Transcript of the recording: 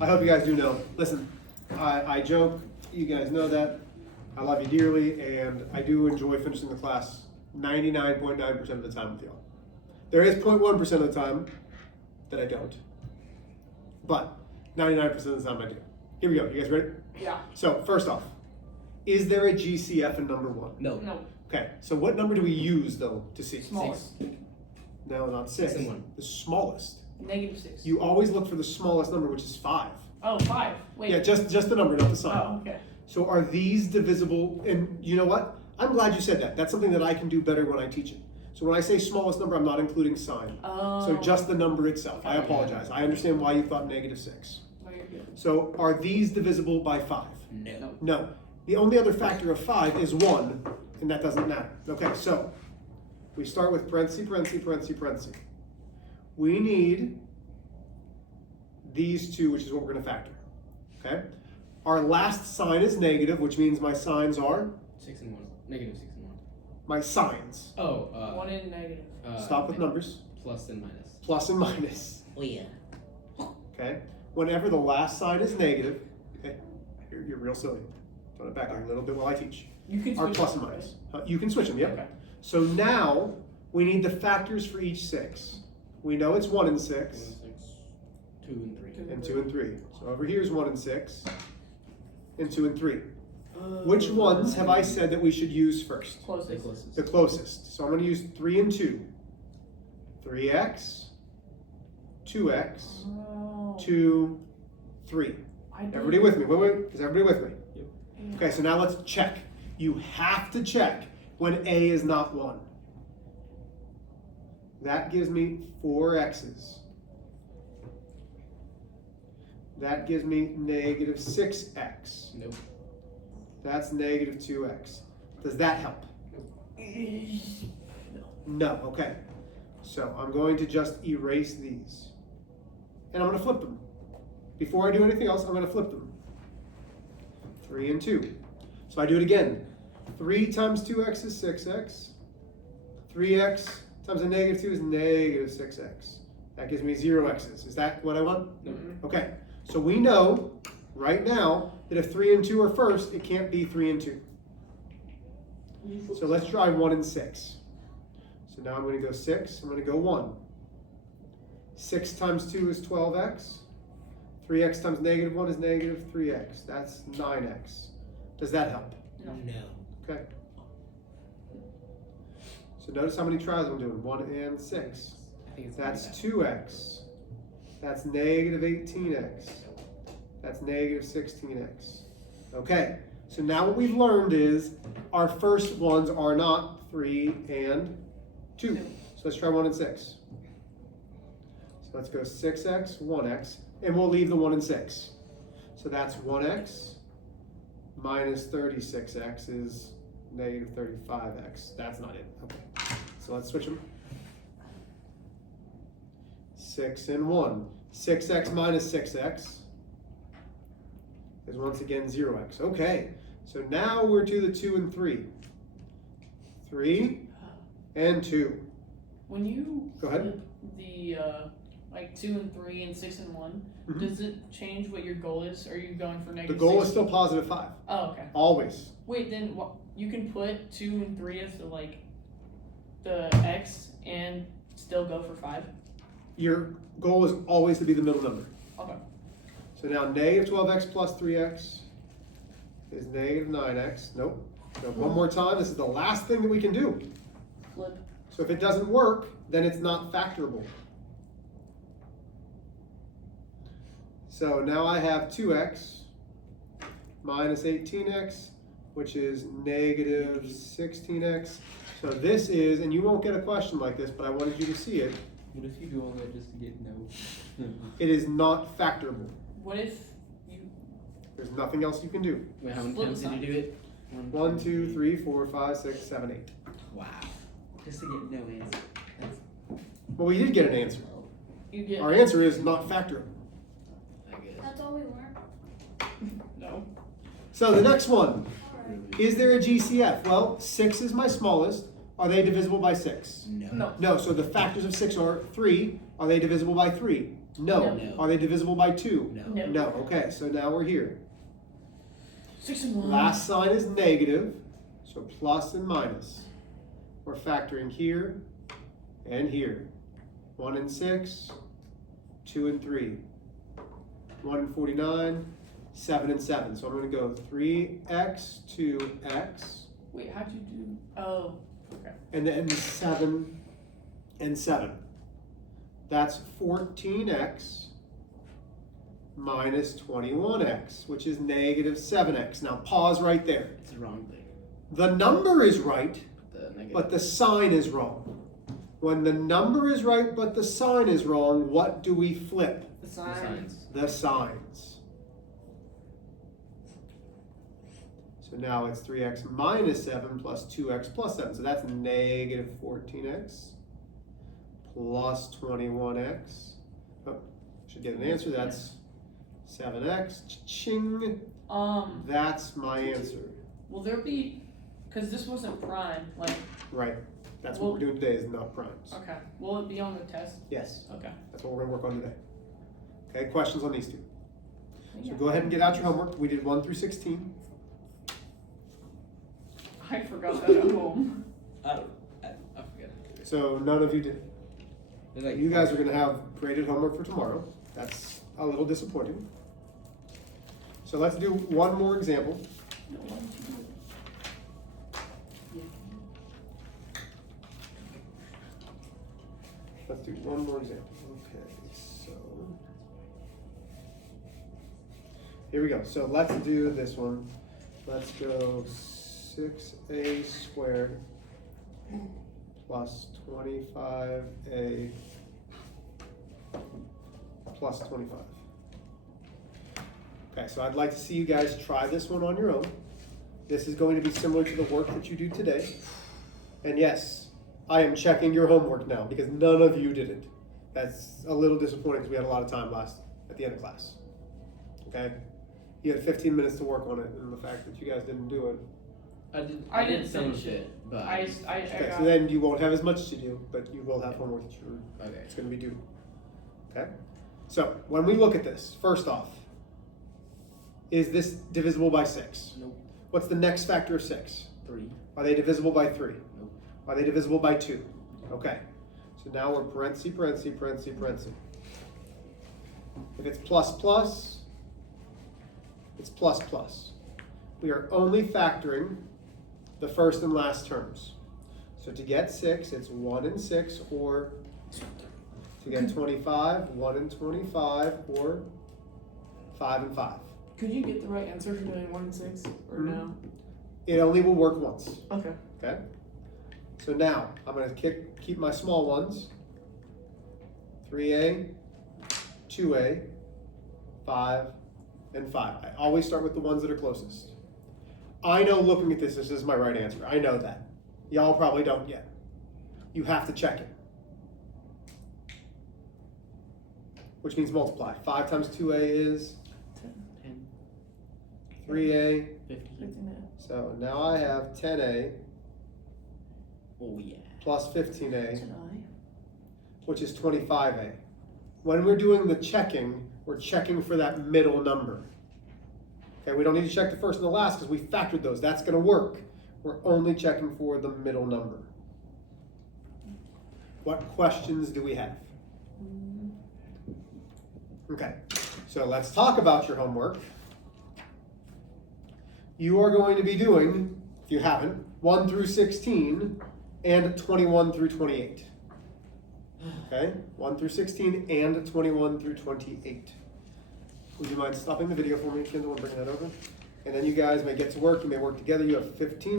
I hope you guys do know. Listen, I joke, you guys know that. I love you dearly, and I do enjoy finishing the class 99.9% of the time with y'all. There is 0.1% of the time that I don't, but 99% of the time I do. Here we go. You guys ready? Yeah. So first off, is there a GCF in number 1? No. No. Okay, so what number do we use though to see? Smallest. No, not 6. 6 and 1. The smallest. -6. You always look for the smallest number, which is 5. Oh, 5. Wait. Yeah, just the number, not the sign. Oh, okay. So are these divisible? And you know what? I'm glad you said that. That's something that I can do better when I teach it. So when I say smallest number, I'm not including sign. Oh. So just the number itself. I apologize. I understand why you thought -6. Oh, you're good. So are these divisible by 5? No. No. The only other factor of 5 is 1, and that doesn't matter. Okay, so we start with parentheses, parentheses, parentheses, parentheses. We need these two, which is what we're going to factor. Okay? Our last sign is negative, which means my signs are 6 and 1. -6 and 1. my signs. Oh, 1 and negative. Stop with numbers. Plus and minus. Plus and minus. Oh yeah. Okay? Whenever the last sign is negative, okay, you're real silly. Turn it back a little bit while I teach. You can Our switch plus them, and minus. You can switch them, yep. Okay. So now we need the factors for each 6. We know it's 1 and 6, 1 and 6. 2 and 3. and 2 and 3. So over here is 1 and 6, and 2 and 3. Which ones have I said that we should use first? The Closest. closest. The closest. So I'm going to use 3 and 2. 3x, 2x, Oh. 2, 3. Everybody with me? Wait. Is everybody with me? Yeah. Okay, so now let's check. You have to check when A is not 1. That gives me 4 x's. That gives me -6x. Nope. That's -2x. Does that help? No, okay. So I'm going to just erase these. And I'm going to flip them. Before I do anything else, I'm going to flip them. 3 and 2. So I do it again. 3 times 2x is 6x. 3x times a -2 is -6x. That gives me 0 x's. Is that what I want? No. Okay. So we know right now that if 3 and 2 are first, it can't be 3 and 2. So let's try 1 and 6. So now I'm going to go 6. I'm going to go 1. 6 times 2 is 12x. 3x times -1 is -3x. That's 9x. Does that help? No. Okay. So notice how many tries I'm doing. 1 and 6. I think it's That's like 2x. That's -18x. That's -16x. Okay, so now what we've learned is our first ones are not 3 and 2. So let's try 1 and 6. So let's go 6x, 1x, and we'll leave the 1 and 6. So that's 1x minus 36x is -35x. That's not it. Okay, so let's switch them. 6 and 1. 6x minus 6x is once again 0x. Okay, so now we're to the 2 and 3. 3 and 2. When you Go ahead. flip the like 2 and 3 and 6 and 1, Mhm. does it change what your goal is? Are you going for The -6? goal is still +5. Oh, okay. Always. Wait, then you can put 2 and 3 as the x and still go for 5? Your goal is always to be the middle number. Okay. So now -12x plus 3x is -9x. Nope. So one more time. This is the last thing that we can do. Flip. So if it doesn't work, then it's not factorable. So now I have 2x minus 18x, which is -16x. So this is, and you won't get a question like this, but I wanted you to see it. What if you do all that just to get no? It is not factorable. What if you There's nothing else you can do. Wait, how many Flip times did you sides. do it? 1, 2, 3, 4, 5, 6, 7, 8. Wow. Just to get no answer. That's, Well, we did get an answer. get Our answer is not factorable. I guess. That's all we learned. no? So the next one, Alright. is there a GCF? Well, 6 is my smallest. Are they divisible by 6? No. No. No, so the factors of 6 are 3. Are they divisible by 3? No. No. Are they divisible by 2? No. No. No. Okay, so now we're here. 6 and 1. Last sign is negative, so plus and minus. We're factoring here and here. 1 and 6, 2 and 3. 1 and 49, 7 and 7. So I'm going to go 3x, 2x, Wait, how'd you do? Oh, okay. and then 7 and 7. That's 14x minus 21x, which is negative 7x. Now pause right there. It's the wrong thing. The number is right, The negative. but the sign is wrong. When the number is right, but the sign is wrong, what do we flip? The The sign. signs. The signs. So now it's 3x minus 7 plus 2x plus 7. So that's negative 14x plus 21x. Oh, should get an answer. That's 7x. Ching. That's my answer. Will there be, because this wasn't prime, like, Right. That's what we're doing today is not primes. okay. Will it be on the test? Yes. Okay. That's what we're going to work on today. Okay, questions on these two. So Yeah. go ahead and get out your homework. We did 1 through 16. I forgot that at home. I forget. So none of you did. There's like You guys are going to have graded homework for tomorrow. That's a little disappointing. So let's do one more example. No, why didn't you do it? Let's do one more example. Okay, so here we go. So let's do this one. Let's go 6a squared plus 25a plus 25. Okay, so I'd like to see you guys try this one on your own. This is going to be similar to the work that you do today. And yes, I am checking your homework now because none of you did it. That's a little disappointing because we had a lot of time at the end of class. Okay? You had 15 minutes to work on it, and the fact that you guys didn't do it. I didn't did some finish of it, but I Okay, got so then you won't have as much to do, but you will have homework that okay. it's going to be due. Okay? So, when we look at this, first off, is this divisible by 6? Nope. What's the next factor of 6? 3. Are they divisible by 3? Nope. Are they divisible by 2? Okay. So now we're parenthesis, parenthesis, parenthesis, parenthesis. If it's plus plus, it's plus plus. We are only factoring the first and last terms. So to get 6, it's 1 and 6, or to get 25, 1 and 25, or 5 and 5. Could you get the right answer for doing 1 and 6? Or no? It only will work once. Okay. Okay? So now, I'm going to keep my small ones. 3a, 2a, 5, and 5. I always start with the ones that are closest. I know looking at this is my right answer. I know that. Y'all probably don't yet. You have to check it. Which means multiply. 5 times 2a is 10. 3a. 15. So now I have 10a Oh yeah. plus 15a, Did I? which is 25a. When we're doing the checking, we're checking for that middle number. Okay, we don't need to check the first and the last because we factored those. That's going to work. We're only checking for the middle number. What questions do we have? Okay, so let's talk about your homework. You are going to be doing, if you haven't, 1 through 16 and 21 through 28. Okay, 1 through 16 and 21 through 28. Would you mind stopping the video for me, Kendall, and bringing that over? And then you guys may get to work. You may work together. You have 15